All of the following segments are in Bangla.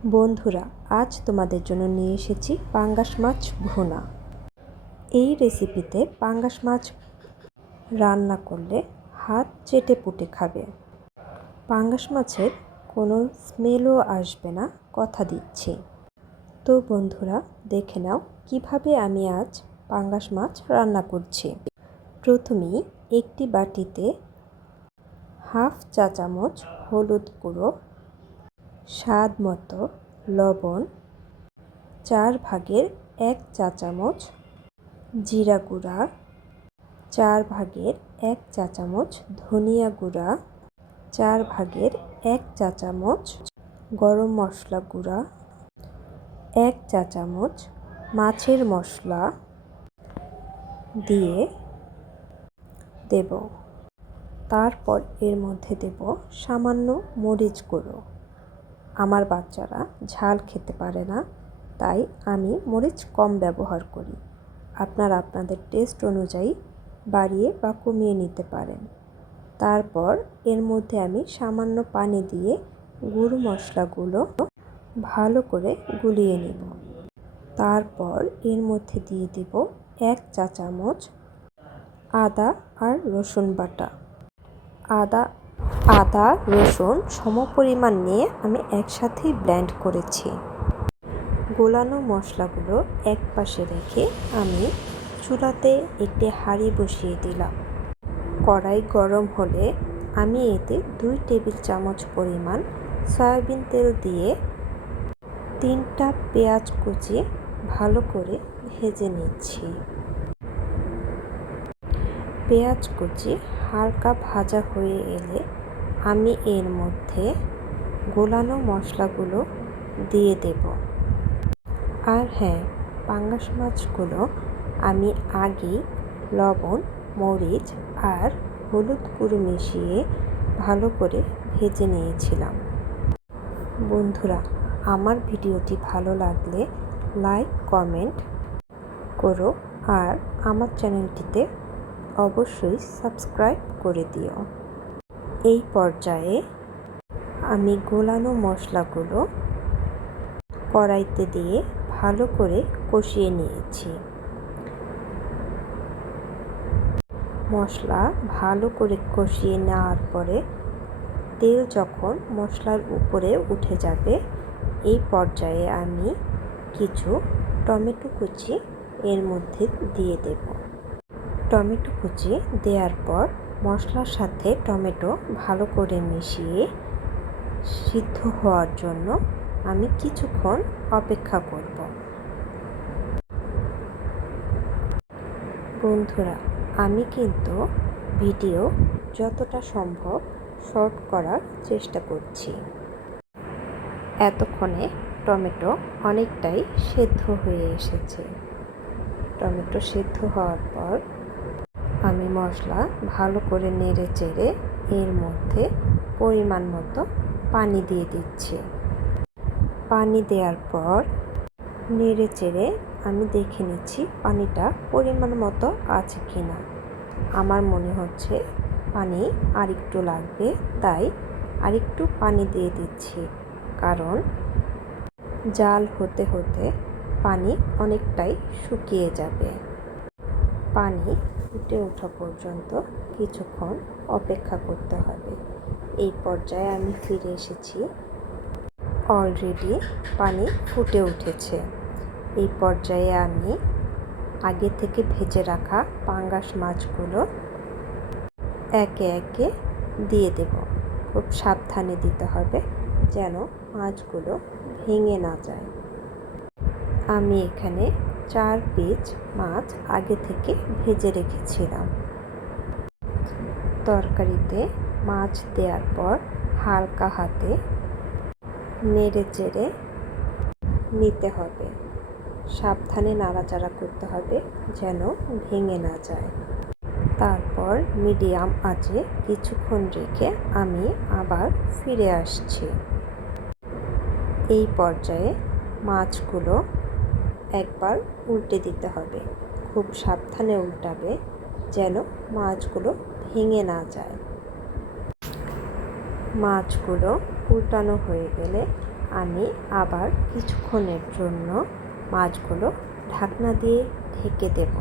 বন্ধুরা, আজ তোমাদের জন্য নিয়ে এসেছি পাঙ্গাস মাছ ভুনা। এই রেসিপিতে পাঙ্গাস মাছ রান্না করলে হাত চেটে পুটে খাবে। পাঙ্গাস মাছের কোনো স্মেলও আসবে না, কথা দিচ্ছি। তো বন্ধুরা, দেখে নাও কীভাবে আমি আজ পাঙ্গাস মাছ রান্না করছি। প্রথমেই একটি বাটিতে হাফ চা চামচ হলুদ গুঁড়ো স্বাদ মতো লবণ, চার ভাগের এক চা চামচ জিরা গুঁড়া, চার ভাগের এক চা চামচ ধনিয়া গুঁড়া, চার ভাগের এক চা চামচ গরম মশলা গুঁড়া, এক চা চামচ মাছের মশলা দিয়ে দেব। তারপর এর মধ্যে দেব সামান্য মরিচ গুঁড়ো। আমার বাচ্চারা ঝাল খেতে পারে না, তাই আমি মরিচ কম ব্যবহার করি। আপনারা আপনাদের টেস্ট অনুযায়ী বাড়িয়ে বা কমিয়ে নিতে পারেন। তারপর এর মধ্যে আমি সামান্য পানি দিয়ে গুঁড়ো মশলাগুলো ভালো করে গুলিয়ে নেব। তারপর এর মধ্যে দিয়ে দেব এক চা চামচ আদা আর রসুন বাটা। আদা আদা, রসুন সমপরিমাণ নিয়ে আমি একসাথেই ব্লেন্ড করেছি। গোলানো মশলাগুলো এক পাশে রেখে আমি চুলাতে একটি হাঁড়ি বসিয়ে দিলাম। কড়াই গরম হলে আমি এতে দুই টেবিল চামচ পরিমাণ সয়াবিন তেল দিয়ে তিনটা পেঁয়াজ কুচি ভালো করে ভেজে নিচ্ছি। পেঁয়াজ কুচি হালকা ভাজা হয়ে এলে আমি এর মধ্যে গোলানো মশলাগুলো দিয়ে দেব। আর হ্যাঁ পাঙ্গাস মাছগুলো আমি আগে লবণ, মরিচ আর হলুদ গুঁড়ো মিশিয়ে ভালো করে ভেজে নিয়েছিলাম। বন্ধুরা, আমার ভিডিওটি ভালো লাগলে লাইক, কমেন্ট করো আর আমার চ্যানেলটিতে অবশ্যই সাবস্ক্রাইব করে দিও। এই পর্যায়ে আমি গোলানো মশলাগুলো কড়াইতে দিয়ে ভালো করে কষিয়ে নিয়েছি। মশলা ভালো করে কষিয়ে নেওয়ার পরে তেল যখন মশলার উপরে উঠে যাবে, এই পর্যায়ে আমি কিছু টমেটো কুচি এর মধ্যে দিয়ে দেব। টমেটো কুচি দেওয়ার পর মশলার সাথে টমেটো ভালো করে মিশিয়ে সিদ্ধ হওয়ার জন্য আমি কিছুক্ষণ অপেক্ষা করব। বন্ধুরা, আমি কিন্তু ভিডিও যতটা সম্ভব শর্ট করার চেষ্টা করছি। এতক্ষণে টমেটো অনেকটাই সেদ্ধ হয়ে এসেছে। টমেটো সেদ্ধ হওয়ার পর আমি মশলা ভালো করে নেড়ে চেড়ে এর মধ্যে পরিমাণ মতো পানি দিয়ে দিচ্ছি। পানি দেওয়ার পর নেড়ে চেড়ে আমি দেখে নিচ্ছি পানিটা পরিমাণ মতো আছে কি না আমার মনে হচ্ছে পানি আরেকটু লাগবে, তাই আরেকটু পানি দিয়ে দিচ্ছি। কারণ জাল হতে হতে পানি অনেকটাই শুকিয়ে যাবে। পানি ফুটে ওঠা পর্যন্ত কিছুক্ষণ অপেক্ষা করতে হবে। এই পর্যায়ে আমি ফিরে এসেছি। অলরেডি পানি ফুটে উঠেছে। এই পর্যায়ে আমি আগে থেকে ভেজে রাখা পাঙ্গাস মাছগুলো একে একে দিয়ে দেব। খুব সাবধানে দিতে হবে যেন মাছগুলো ভেঙে না যায়। আমি এখানে চার পিস মাছ আগে থেকে ভেজে রেখেছিলাম। তরকারিতে মাছ দেওয়ার পর হালকা হাতে নেড়ে চেড়ে নিতে হবে। সাবধানে নাড়াচাড়া করতে হবে যেন ভেঙে না যায়। তারপর মিডিয়াম আঁচে কিছুক্ষণ রেখে আমি আবার ফিরে আসছি। এই পর্যায়ে মাছগুলো একবার উল্টে দিতে হবে। খুব সাবধানে উল্টাবে যেন মাছগুলো ভেঙে না যায়। মাছগুলো উল্টানো হয়ে গেলে আমি আবার কিছুক্ষণের জন্য মাছগুলো ঢাকনা দিয়ে ঢেকে দেব।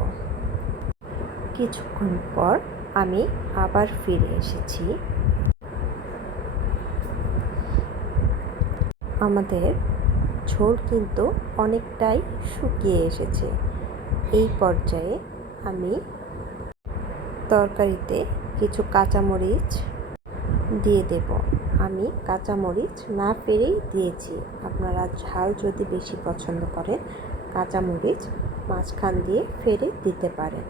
কিছুক্ষণ পর আমি আবার ফিরে এসেছি। আমাদের ঝোল কিন্তু অনেকটাই শুকিয়ে এসেছে। এই পর্যায়ে আমি তরকারিতে কিছু কাঁচামরিচ দিয়ে দেব। আমি কাঁচামরিচ না পেরেই দিয়েছি। আপনারা ঝাল যদি বেশি পছন্দ করেন, কাঁচামরিচ মাঝখান দিয়ে ফেরে দিতে পারেন।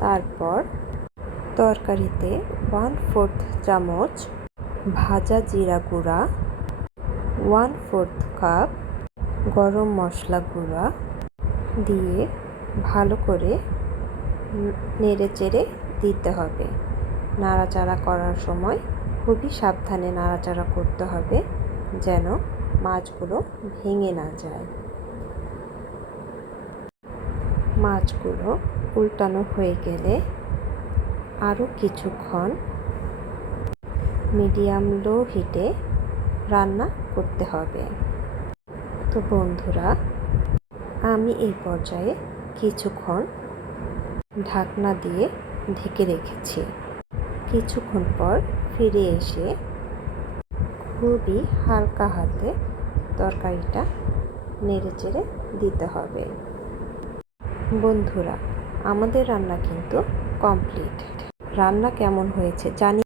তারপর তরকারিতে ওয়ান ফোর্থ চামচ ভাজা জিরা গুঁড়া, ওয়ান ফোর্থ কাপ গরম মশলা গুঁড়া দিয়ে ভালো করে নেড়ে চেড়ে দিতে হবে। নাড়াচাড়া করার সময় খুবই সাবধানে নাড়াচাড়া করতে হবে যেন মাছগুলো ভেঙে না যায়। মাছগুলো উল্টানো হয়ে গেলে আরও কিছুক্ষণ মিডিয়াম লো হিটে রান্না করতে হবে। তো বন্ধুরা, আমি এই পর্যায়ে কিছুক্ষণ ঢাকনা দিয়ে ঢেকে রেখেছি। কিছুক্ষণ পর ফিরে এসে খুবই হালকা হাতে তরকারিটা নেড়ে চেড়ে দিতে হবে। বন্ধুরা, আমাদের রান্না কিন্তু কমপ্লিট। রান্না কেমন হয়েছে জানি